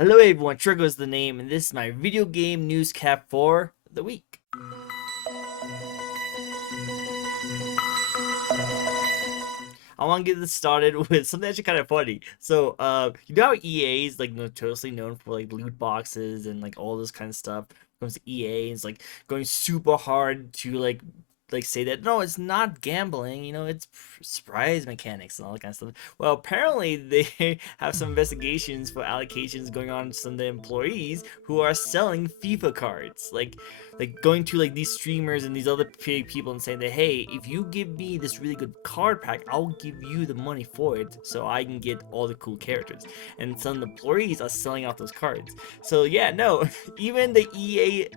Hello everyone, Trigger is the name, and this is my video game news cap for the week. I want to get this started with something actually kind of funny. So, you know how EA is like notoriously known for like loot boxes and like all this kind of stuff. When it comes to EA, it's like going super hard to like say that no, it's not gambling. It's surprise mechanics and all that kind of stuff. Well, apparently they have some investigations for allocations going on to some of the employees who are selling FIFA cards. Like going to like these streamers and these other people and saying that, hey, if you give me this really good card pack, I'll give you the money for it so I can get all the cool characters. And some employees are selling out those cards. So yeah, no, even the EA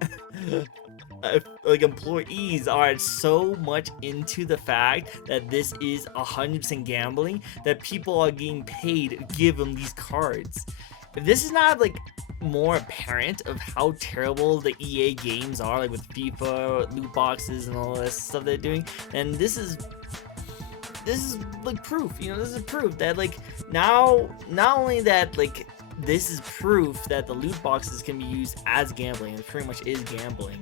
like employees are so much into the fact that this is 100% gambling that people are getting paid to give them these cards. If this is not like more apparent of how terrible the EA games are, like with FIFA, loot boxes, and all this stuff they're doing, then this is like proof. This is proof that like now not only that like this is proof that the loot boxes can be used as gambling. It pretty much is gambling,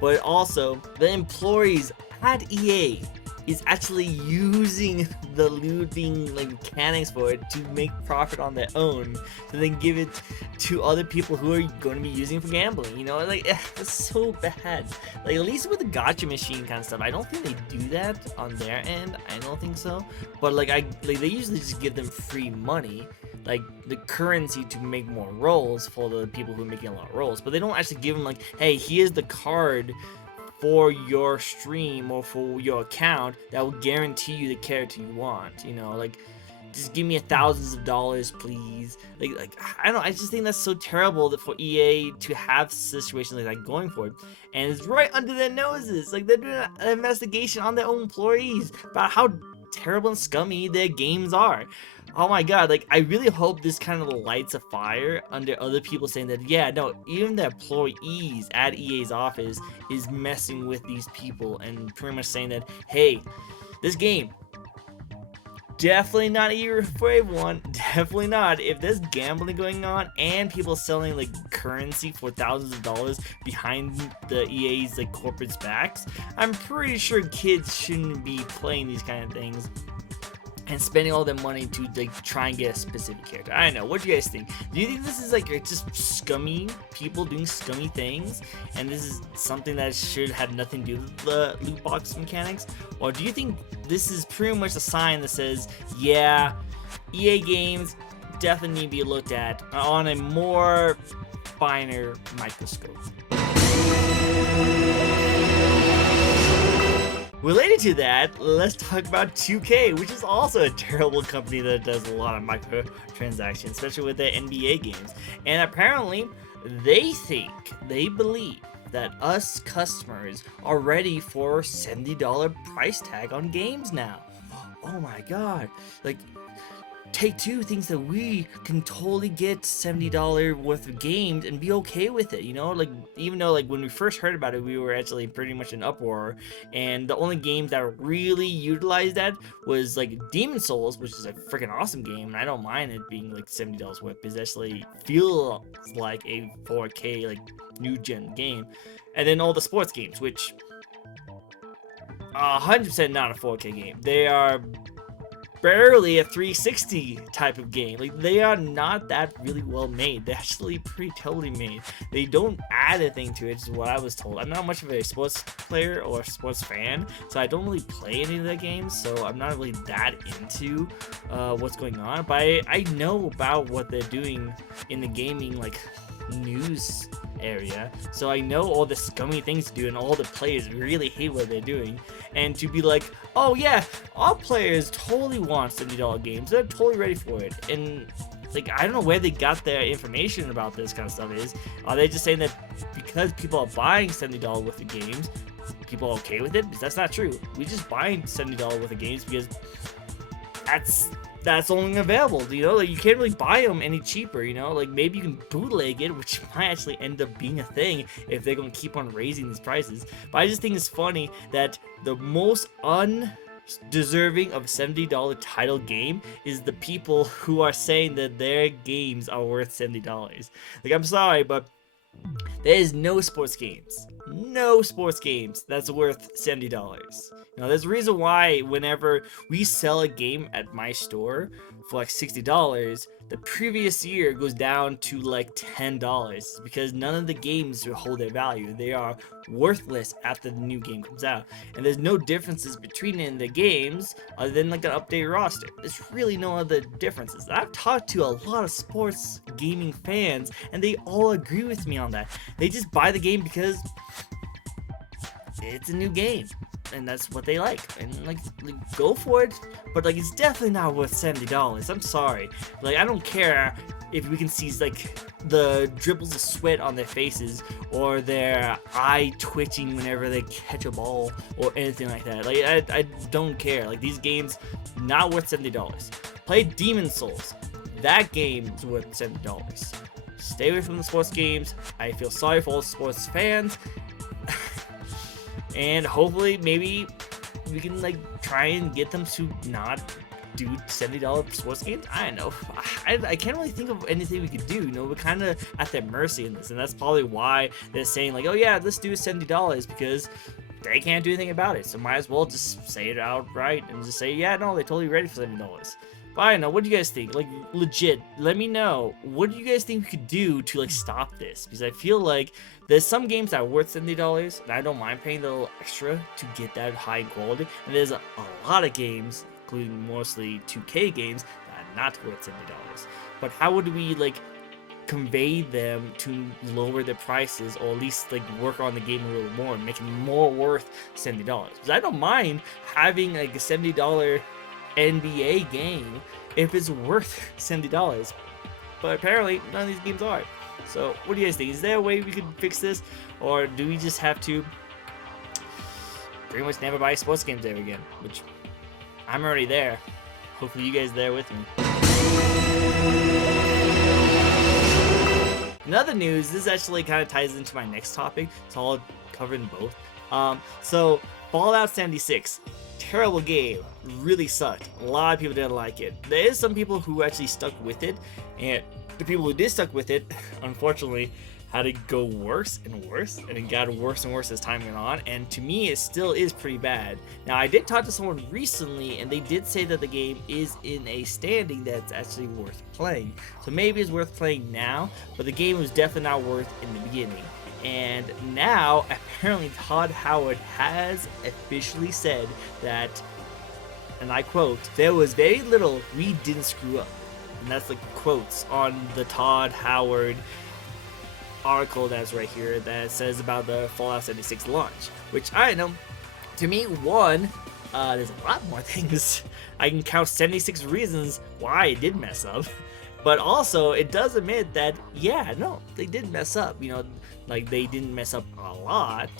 but also the employees at EA is actually using the looting like mechanics for it to make profit on their own, to then give it to other people who are going to be using it for gambling. Like it's so bad. Like at least with the gotcha machine kind of stuff, I don't think they do that on their end. I don't think so. But like they usually just give them free money, like the currency to make more rolls for the people who are making a lot of rolls. But they don't actually give them like, hey, here's the card for your stream or for your account that will guarantee you the character you want. Like just give me thousands of dollars, please. Like I don't know, I just think that's so terrible that for EA to have situations like that going for it, and it's right under their noses. Like they're doing an investigation on their own employees about how terrible and scummy their games are. Oh my god, like I really hope this kind of lights a fire under other people saying that, yeah, no, even the employees at EA's office is messing with these people and pretty much saying that, hey, this game, definitely not a year for everyone. Definitely not. If there's gambling going on and people selling like currency for thousands of dollars behind the EA's like corporate backs, I'm pretty sure kids shouldn't be playing these kind of things and spending all their money to like try and get a specific character. I don't know. What do you guys think? Do you think this is like just scummy people doing scummy things, and this is something that should have nothing to do with the loot box mechanics, or do you think this is pretty much a sign that says, yeah, EA games definitely need to be looked at on a more finer microscope? Related to that, let's talk about 2K, which is also a terrible company that does a lot of microtransactions, especially with their NBA games. And apparently, they believe that us customers are ready for $70 price tag on games now. Oh my god. Like, Take-Two thinks that we can totally get $70 worth of games and be okay with it, like even though like when we first heard about it, we were actually pretty much in uproar, and the only games that really utilized that was like Demon Souls, which is a freaking awesome game, and I don't mind it being like $70 worth because it actually feels like a 4K like new gen game, and then all the sports games, which 100% not a 4K game. They are barely a 360 type of game. Like they are not that really well made. They're actually pretty totally made. They don't add anything to it, is what I was told. I'm not much of a sports player or sports fan, so I don't really play any of their games, so I'm not really that into what's going on, but I know about what they're doing in the gaming like news area, so I know all the scummy things to do, and all the players really hate what they're doing. And to be like, oh yeah, all players totally want $70 games, they're totally ready for it, and like I don't know where they got their information about this kind of stuff. Are they just saying that because people are buying $70 worth of games, people are okay with it? Because that's not true. We just buy $70 worth of games because that's only available, like you can't really buy them any cheaper, like maybe you can bootleg it, which might actually end up being a thing if they're gonna keep on raising these prices. But I just think it's funny that the most deserving of a $70 title game is the people who are saying that their games are worth $70. Like, I'm sorry, but there is no sports games that's worth $70. You know, there's a reason why whenever we sell a game at my store for like $60, the previous year goes down to like $10, because none of the games hold their value. They are worthless after the new game comes out, and there's no differences between in the games other than like an updated roster. There's really no other differences. I've talked to a lot of sports gaming fans, and they all agree with me on that. They just buy the game because it's a new game, and that's what they like, and like go for it. But like, it's definitely not worth $70. I'm sorry. Like, I don't care if we can see like the dribbles of sweat on their faces or their eye twitching whenever they catch a ball or anything like that. Like, I don't care. Like, these games not worth $70. Play Demon Souls. That game is worth $70. Stay away from the sports games. I feel sorry for all sports fans. And hopefully, maybe we can like try and get them to not do $70 sports games. I don't know. I can't really think of anything we could do. You know, we're kind of at their mercy in this, and that's probably why they're saying like, oh yeah, let's do $70, because they can't do anything about it. So might as well just say it outright and just say, yeah, no, they're totally ready for $70. But I don't know. What do you guys think? Like, legit, let me know. What do you guys think we could do to like stop this? Because I feel like there's some games that are worth $70, and I don't mind paying the little extra to get that high quality. And there's a lot of games, including mostly 2K games, that are not worth $70. But how would we like convey them to lower the prices, or at least like work on the game a little more and make it more worth $70? Because I don't mind having like a $70 NBA game if it's worth $70, but apparently none of these games are. So what do you guys think? Is there a way we could fix this, or do we just have to pretty much never buy sports games ever again? Which I'm already there. Hopefully you guys are there with me. In other news, this actually kind of ties into my next topic, so I'll cover in both. So Fallout 76, terrible game, really sucked. A lot of people didn't like it. There is some people who actually stuck with it, and the people who did stuck with it, unfortunately, had it go worse and worse, and it got worse and worse as time went on, and to me it still is pretty bad. Now, I did talk to someone recently, and they did say that the game is in a standing that's actually worth playing. So maybe it's worth playing now, but the game was definitely not worth in the beginning. And now, apparently, Todd Howard has officially said that, and I quote, "There was very little we didn't screw up." And that's like quotes on the Todd Howard article that's right here that says about the Fallout 76 launch. Which, I don't know, to me, one, there's a lot more things. I can count 76 reasons why it did mess up. But also, it does admit that, yeah, no, they did mess up. You know, like, they didn't mess up a lot,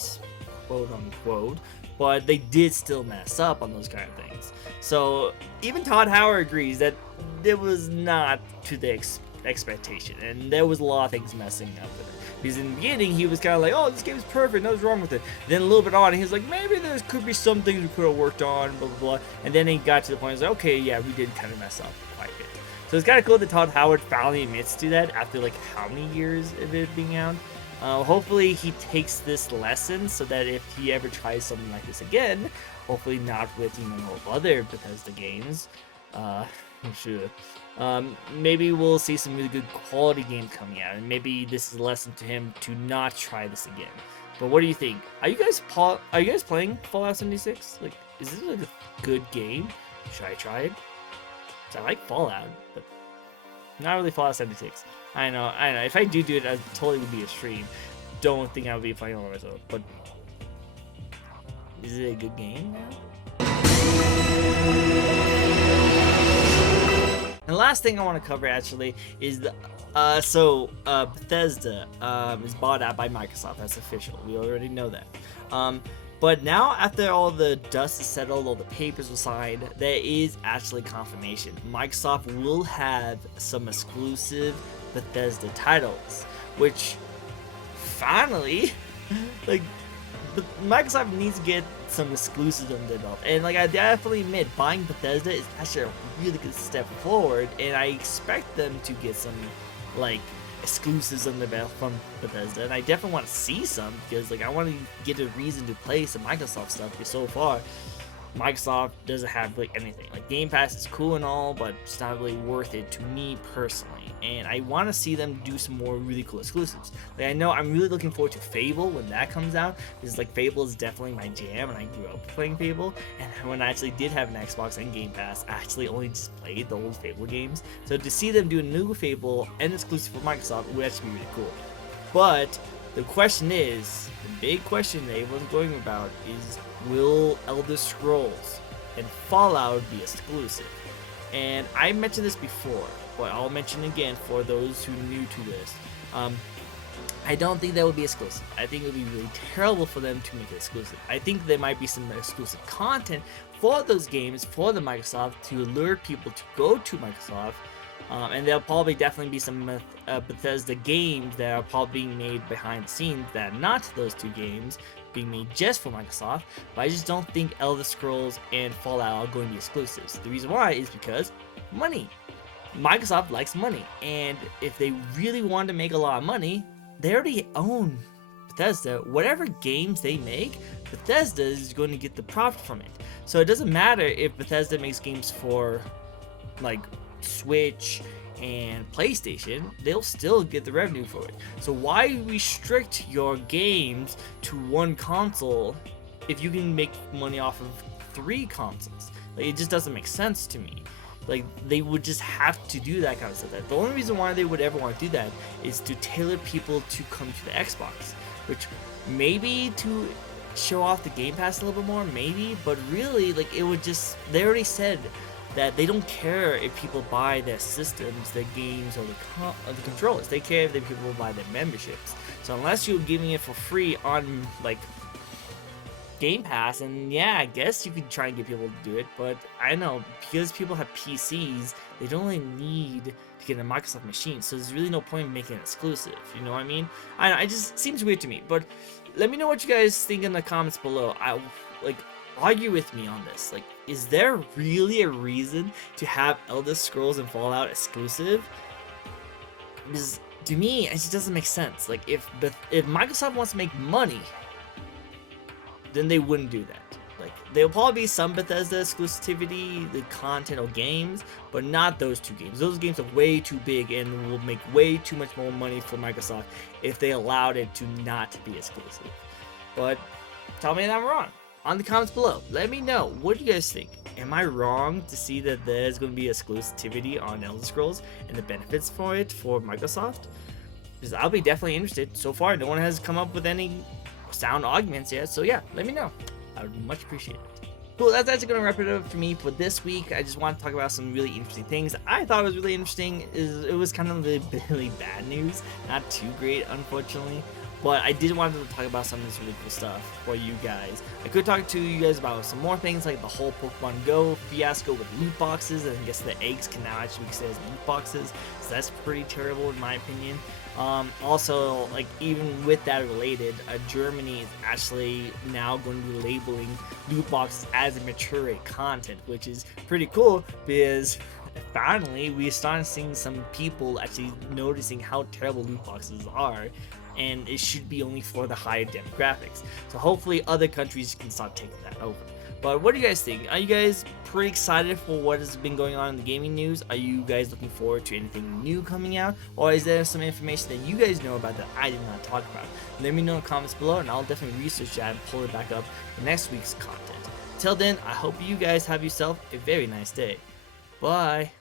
quote unquote, but they did still mess up on those kind of things. So, even Todd Howard agrees that it was not to the expectation, and there was a lot of things messing up with it. Because in the beginning, he was kind of like, oh, this game is perfect, nothing's wrong with it. Then a little bit on, he was like, maybe there could be some things we could have worked on, blah, blah, blah. And then he got to the point, he was like, okay, yeah, we did kind of mess up quite a bit. So it's kind of cool that Todd Howard finally admits to that after like how many years of it being out. Hopefully he takes this lesson so that if he ever tries something like this again, hopefully not with, you know, other Bethesda games, maybe we'll see some really good quality games coming out, and maybe this is a lesson to him to not try this again. But what do you think? Are you guys playing Fallout 76? Like, is this like a good game? Should I try it? I like Fallout, but not really Fallout 76. I know. If I do it, I totally would be a stream. Don't think I would be playing all myself. But is it a good game now? And the last thing I want to cover actually is the Bethesda is bought out by Microsoft. That's official. We already know that. But now, after all the dust is settled, all the papers were signed, there is actually confirmation. Microsoft will have some exclusive Bethesda titles, which finally, like, but Microsoft needs to get some exclusives under their belt. And like I definitely admit, buying Bethesda is actually a really good step forward, and I expect them to get some like exclusives under their belt from Bethesda, and I definitely want to see some, because like I want to get a reason to play some Microsoft stuff, because so far Microsoft doesn't have like anything. Like Game Pass is cool and all, but it's not really worth it to me personally. And I want to see them do some more really cool exclusives. Like I know I'm really looking forward to Fable when that comes out, because like Fable is definitely my jam, and I grew up playing Fable. And when I actually did have an Xbox and Game Pass, I actually only just played the old Fable games. So to see them do a new Fable and exclusive for Microsoft would actually be really cool. But the question is, the big question that everyone's going about is, will Elder Scrolls and Fallout be exclusive? And I mentioned this before, but I'll mention again for those who are new to this. I don't think that would be exclusive. I think it would be really terrible for them to make it exclusive. I think there might be some exclusive content for those games for the Microsoft to lure people to go to Microsoft. And there'll probably definitely be some Bethesda games that are probably being made behind the scenes that are not those two games being made just for Microsoft. But I just don't think Elder Scrolls and Fallout are going to be exclusives. The reason why is because money. Microsoft likes money, and if they really want to make a lot of money, they already own Bethesda. Whatever games they make, Bethesda is going to get the profit from it. So it doesn't matter if Bethesda makes games for like Switch and PlayStation, they'll still get the revenue for it. So why restrict your games to one console if you can make money off of 3 consoles? Like, it just doesn't make sense to me. Like, they would just have to do that kind of stuff. The only reason why they would ever want to do that is to tailor people to come to the Xbox, which maybe to show off the Game Pass a little bit more, maybe, but really, like, it would just, they already said that they don't care if people buy their systems, their games, or the controllers. They care if the people buy their memberships. So unless you're giving it for free on like Game Pass, and yeah, I guess you could try and get people to do it, but I know because people have PCs, they don't really need to get a Microsoft machine, so there's really no point in making it exclusive. You know what I mean? I know, it just seems weird to me, but let me know what you guys think in the comments below. Argue with me on this. Like, is there really a reason to have Elder Scrolls and Fallout exclusive? Because to me, it just doesn't make sense. Like, if Microsoft wants to make money, then they wouldn't do that. Like, there'll probably be some Bethesda exclusivity, the content or games, but not those 2 games. Those games are way too big and will make way too much more money for Microsoft if they allowed it to not be exclusive. But tell me that I'm wrong. On the comments below, let me know, what do you guys think? Am I wrong to see that there's going to be exclusivity on Elder Scrolls and the benefits for it for Microsoft? Because I'll be definitely interested. So far, no one has come up with any sound arguments yet, so yeah, let me know. I would much appreciate it. Cool, that's actually going to wrap it up for me for this week. I just want to talk about some really interesting things. I thought it was really interesting. It was kind of the really bad news. Not too great, unfortunately. But I did want to talk about some of this really cool stuff for you guys. I could talk to you guys about some more things, like the whole Pokemon Go fiasco with loot boxes, and I guess the eggs can now actually be said as loot boxes, so that's pretty terrible in my opinion. Also, like, even with that related, Germany is actually now going to be labeling loot boxes as mature content, which is pretty cool, because finally we're starting seeing some people actually noticing how terrible loot boxes are, and it should be only for the higher demographics. So hopefully other countries can start taking that over. But what do you guys think? Are you guys pretty excited for what has been going on in the gaming news? Are you guys looking forward to anything new coming out? Or is there some information that you guys know about that I did not talk about? Let me know in the comments below, and I'll definitely research that and pull it back up in next week's content. Till then, I hope you guys have yourself a very nice day. Bye!